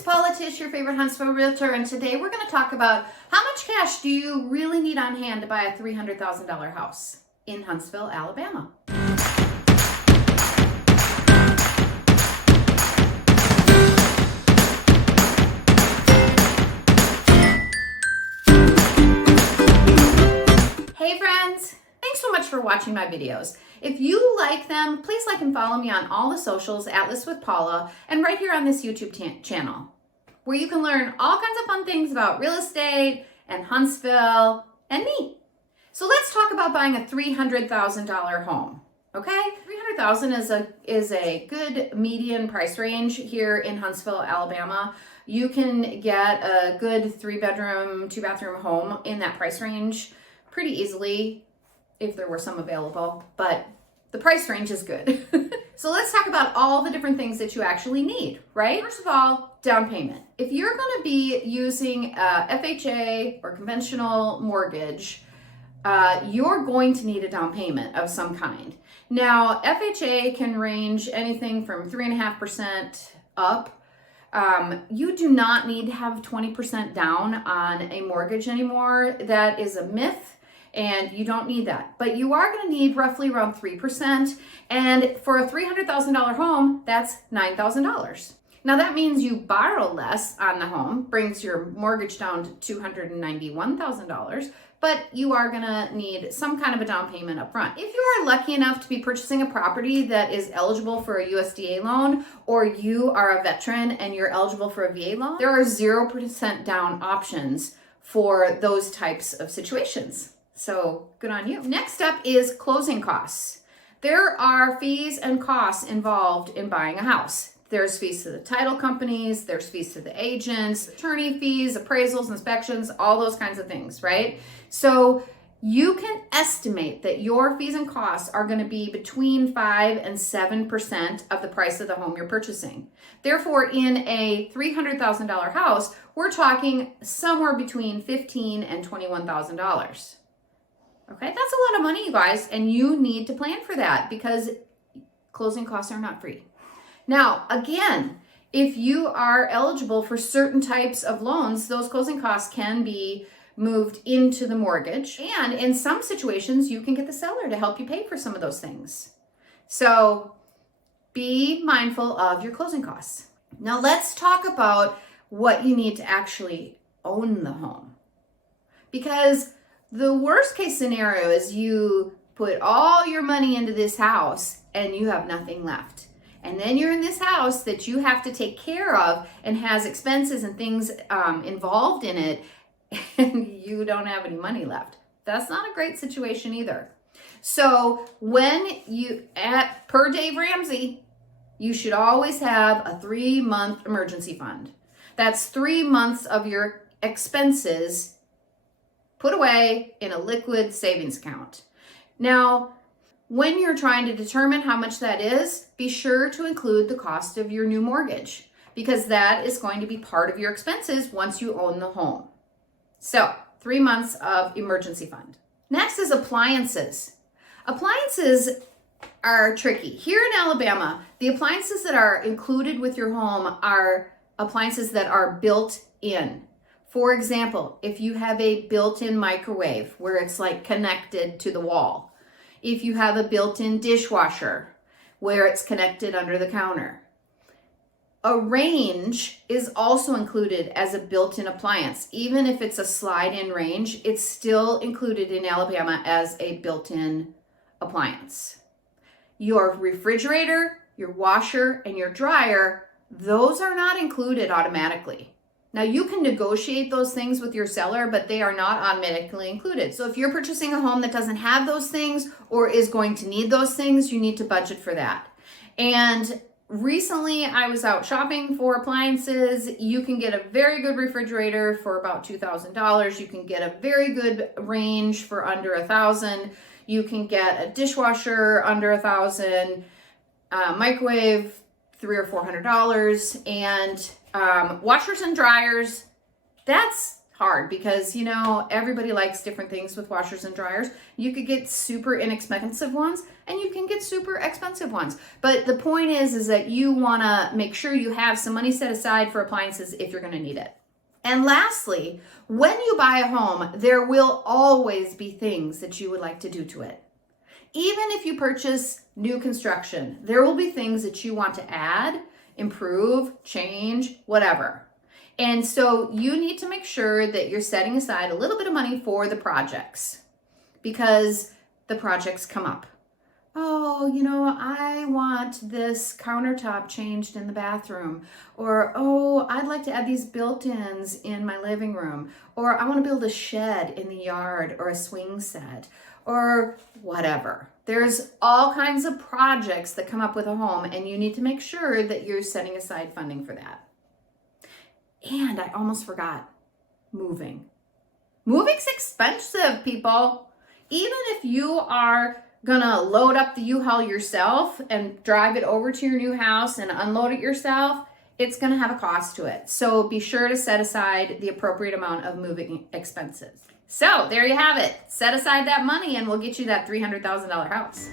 it's Paula, Tisch, your favorite Huntsville realtor, and today we're going to talk about how much cash do you really need on hand to buy a $300,000 house in Huntsville, Alabama. Hey friends, thanks so much for watching my videos. If you like them, please like and follow me on all the socials, Atlas with Paula, and right here on this YouTube channel, where you can learn all kinds of fun things about real estate and Huntsville and me. So let's talk about buying a $300,000 home. Okay, $300,000 is a good median price range here in Huntsville, Alabama. You can get a good 3-bedroom, 2-bathroom home in that price range pretty easily if there were some available, but the price range is good. So let's talk about all the different things that you actually need, right? First of all, down payment. If you're going to be using a FHA or conventional mortgage, you're going to need a down payment of some kind. Now, FHA can range anything from 3.5% up. You do not need to have 20% down on a mortgage anymore. That is a myth, and you don't need that. But you are going to need roughly around 3%. And for a $300,000 home, that's $9,000. Now that means you borrow less on the home, brings your mortgage down to $291,000, but you are going to need some kind of a down payment up front. If you are lucky enough to be purchasing a property that is eligible for a USDA loan, or you are a veteran and you're eligible for a VA loan, there are 0% down options for those types of situations. So good on you. Next up is closing costs. There are fees and costs involved in buying a house. There's fees to the title companies, there's fees to the agents, attorney fees, appraisals, inspections, all those kinds of things, right? So you can estimate that your fees and costs are going to be between 5 and 7% of the price of the home you're purchasing. Therefore, in a $300,000 house, we're talking somewhere between $15,000 and $21,000. Okay, that's a lot of money, you guys, and you need to plan for that because closing costs are not free. Now, again, if you are eligible for certain types of loans, those closing costs can be moved into the mortgage. And in some situations, you can get the seller to help you pay for some of those things. So be mindful of your closing costs. Now, let's talk about what you need to actually own the home. Because the worst case scenario is you put all your money into this house and you have nothing left. And then you're in this house that you have to take care of and has expenses and things involved in it, and you don't have any money left. That's not a great situation either. So when you, per Dave Ramsey, you should always have a 3-month emergency fund. That's 3 months of your expenses put away in a liquid savings account. Now, when you're trying to determine how much that is, be sure to include the cost of your new mortgage because that is going to be part of your expenses once you own the home. So, 3 months of emergency fund. Next is appliances. Appliances are tricky. Here in Alabama, the appliances that are included with your home are appliances that are built in. For example, if you have a built-in microwave where it's like connected to the wall, if you have a built-in dishwasher where it's connected under the counter. A range is also included as a built-in appliance. Even if it's a slide-in range, it's still included in Alabama as a built-in appliance. Your refrigerator, your washer, and your dryer, those are not included automatically. Now, you can negotiate those things with your seller, but they are not automatically included. So if you're purchasing a home that doesn't have those things or is going to need those things, you need to budget for that. And recently, I was out shopping for appliances. You can get a very good refrigerator for about $2,000. You can get a very good range for under $1,000. You can get a dishwasher under $1,000, microwave $300 or $400, and washers and dryers, that's hard because, you know, everybody likes different things with washers and dryers. You could get super inexpensive ones and you can get super expensive ones. But the point is that you want to make sure you have some money set aside for appliances if you're going to need it. And lastly, when you buy a home, there will always be things that you would like to do to it. Even if you purchase new construction, there will be things that you want to add, improve, change, whatever. And so you need to make sure that you're setting aside a little bit of money for the projects because the projects come up. Oh, you know, I want this countertop changed in the bathroom. Or, oh, I'd like to add these built-ins in my living room. Or I want to build a shed in the yard or a swing set or whatever. There's all kinds of projects that come up with a home and you need to make sure that you're setting aside funding for that. And I almost forgot, moving. Moving's expensive, people. Even if you are gonna load up the U-Haul yourself and drive it over to your new house and unload it yourself, it's gonna have a cost to it. So be sure to set aside the appropriate amount of moving expenses. So there you have it. Set aside that money and we'll get you that $300,000 house.